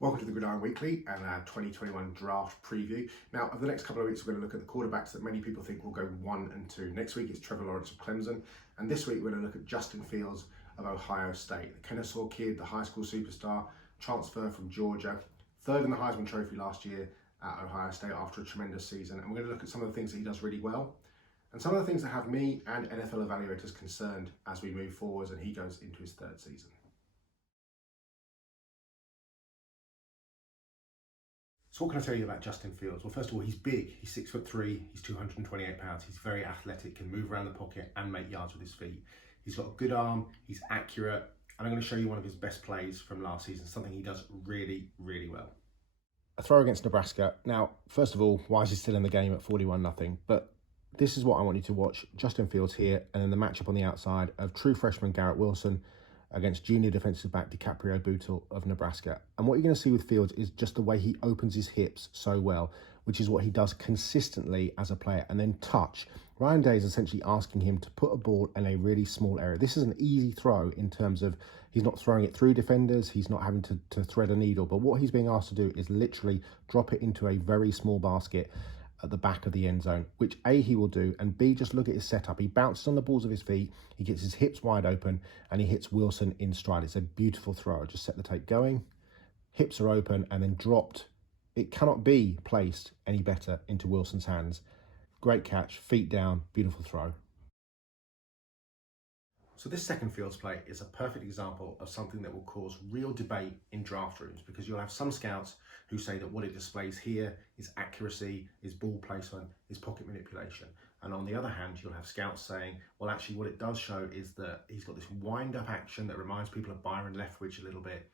Welcome to the Gridiron Weekly and our 2021 draft preview. Now, over the next couple of weeks, we're going to look at the quarterbacks that many people think will go 1 and 2. Next week, it's Trevor Lawrence of Clemson. And this week, we're going to look at Justin Fields of Ohio State, the Kennesaw kid, the high school superstar, transfer from Georgia, third in the Heisman Trophy last year at Ohio State after a tremendous season. And we're going to look at some of the things that he does really well and some of the things that have me and NFL evaluators concerned as we move forwards and he goes into his third season. So what can I tell you about Justin Fields? Well, first of all, he's big. He's 6'3", he's 228 pounds. He's very athletic, can move around the pocket and make yards with his feet. He's got a good arm, he's accurate, and I'm going to show you one of his best plays from last season, something he does really, really well. A throw against Nebraska. Now, first of all, why is he still in the game at 41-0? But this is what I want you to watch. Justin Fields here, and then the matchup on the outside of true freshman Garrett Wilson against junior defensive back DiCaprio Bootle of Nebraska. And what you're going to see with Fields is just the way he opens his hips so well, which is what he does consistently as a player. And then touch. Ryan Day is essentially asking him to put a ball in a really small area. This is an easy throw in terms of he's not throwing it through defenders, he's not having to thread a needle, but what he's being asked to do is literally drop it into a very small basket at the back of the end zone, which A, he will do, and B, just look at his setup. He bounces on the balls of his feet, he gets his hips wide open, and he hits Wilson in stride. It's a beautiful throw. Just set the tape going. Hips are open and then dropped. It cannot be placed any better into Wilson's hands. Great catch, feet down, beautiful throw. So this second Fields play is a perfect example of something that will cause real debate in draft rooms, because you'll have some scouts who say that what it displays here is accuracy, is ball placement, is pocket manipulation. And on the other hand, you'll have scouts saying, well, actually what it does show is that he's got this wind-up action that reminds people of Byron Leftwich a little bit,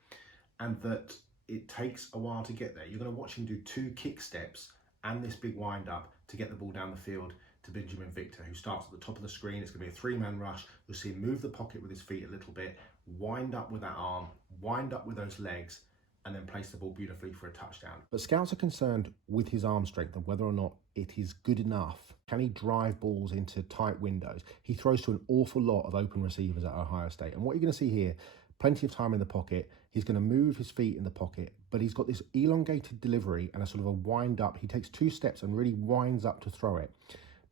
and that it takes a while to get there. You're going to watch him do 2 kick steps and this big wind-up to get the ball down the field to Binjimen Victor, who starts at the top of the screen. It's going to be a 3-man rush. You'll see him move the pocket with his feet a little bit, wind up with that arm, wind up with those legs, and then place the ball beautifully for a touchdown. But scouts are concerned with his arm strength and whether or not it is good enough. Can he drive balls into tight windows? He throws to an awful lot of open receivers at Ohio State. And what you're going to see here, plenty of time in the pocket. He's going to move his feet in the pocket, but he's got this elongated delivery and a sort of a wind up. He takes 2 steps and really winds up to throw it.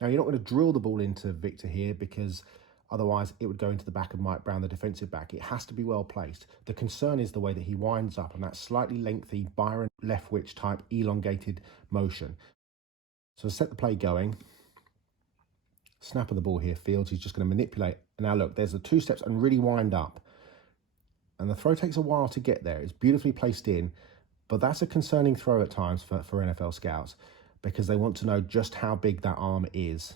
Now, you're not going to drill the ball into Victor here because otherwise it would go into the back of Mike Brown, the defensive back. It has to be well placed. The concern is the way that he winds up and that slightly lengthy Byron Leftwich type elongated motion. So set the play going. Snap of the ball here. Fields, he's just going to manipulate. Now look, there's the 2 steps and really wind up. And the throw takes a while to get there. It's beautifully placed in, but that's a concerning throw at times for NFL scouts, because they want to know just how big that arm is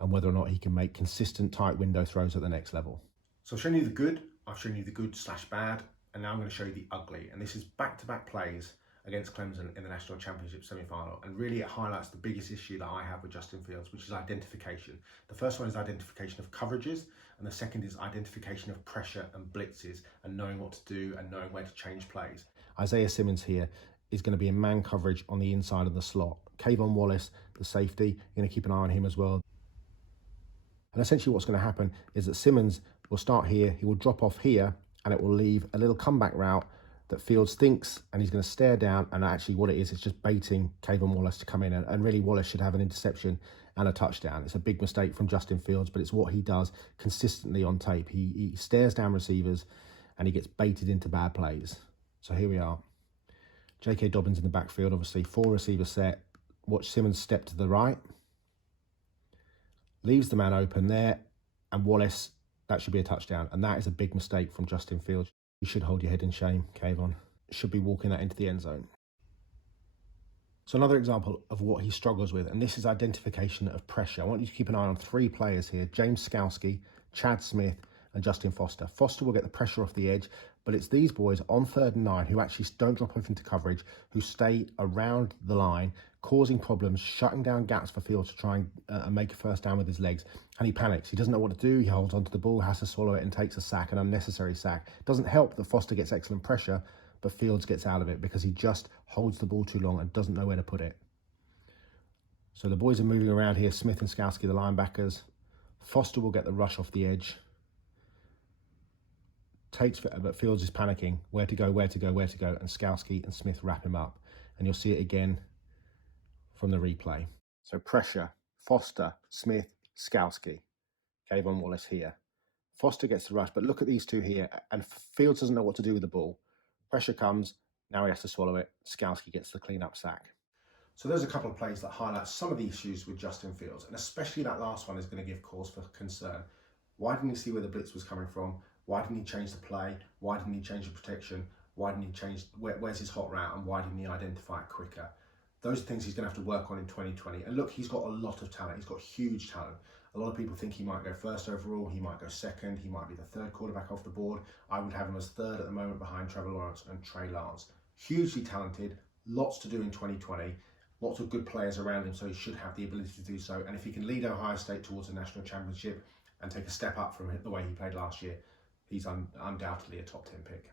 and whether or not he can make consistent tight window throws at the next level. So I've shown you the good, I've shown you the good/bad, and now I'm going to show you the ugly. And this is back-to-back plays against Clemson in the National Championship semi-final. And really it highlights the biggest issue that I have with Justin Fields, which is identification. The first one is identification of coverages, and the second is identification of pressure and blitzes and knowing what to do and knowing where to change plays. Isaiah Simmons here is going to be in man coverage on the inside of the slot. Kayvon Wallace, the safety, you're going to keep an eye on him as well. And essentially what's going to happen is that Simmons will start here, he will drop off here, and it will leave a little comeback route that Fields thinks, and he's going to stare down, and actually what it is, it's just baiting Kayvon Wallace to come in, and really Wallace should have an interception and a touchdown. It's a big mistake from Justin Fields, but it's what he does consistently on tape. He stares down receivers, and he gets baited into bad plays. So here we are. J.K. Dobbins in the backfield, obviously 4 receiver set. Watch Simmons step to the right. Leaves the man open there, and Wallace, that should be a touchdown. And that is a big mistake from Justin Fields. You should hold your head in shame, Kayvon. Should be walking that into the end zone. So another example of what he struggles with, and this is identification of pressure. I want you to keep an eye on 3 players here: James Skalski, Chad Smith, and Justin Foster. Foster will get the pressure off the edge, but it's these boys on 3rd and 9 who actually don't drop off into coverage, who stay around the line, causing problems, shutting down gaps for Fields to try and make a first down with his legs. And he panics. He doesn't know what to do. He holds onto the ball, has to swallow it, and takes a sack, an unnecessary sack. It doesn't help that Foster gets excellent pressure, but Fields gets out of it because he just holds the ball too long and doesn't know where to put it. So the boys are moving around here. Smith and Skalski, the linebackers. Foster will get the rush off the edge. but Fields is panicking. Where to go, where to go, where to go. And Skalski and Smith wrap him up. And you'll see it again from the replay. So pressure, Foster, Smith, Skalski. Kayvon Wallace here. Foster gets the rush, but look at these two here. And Fields doesn't know what to do with the ball. Pressure comes, now he has to swallow it. Skalski gets the clean-up sack. So there's a couple of plays that highlight some of the issues with Justin Fields, and especially that last one is going to give cause for concern. Why didn't he see where the blitz was coming from? Why didn't he change the play? Why didn't he change the protection? Why didn't he change where's his hot route, and why didn't he identify it quicker? Those are things he's going to have to work on in 2020. And look, he's got a lot of talent. He's got huge talent. A lot of people think he might go first overall, he might go second, he might be the third quarterback off the board. I would have him as third at the moment behind Trevor Lawrence and Trey Lance. Hugely talented, lots to do in 2020, lots of good players around him, so he should have the ability to do so. And if he can lead Ohio State towards a national championship and take a step up from the way he played last year, he's undoubtedly a top 10 pick.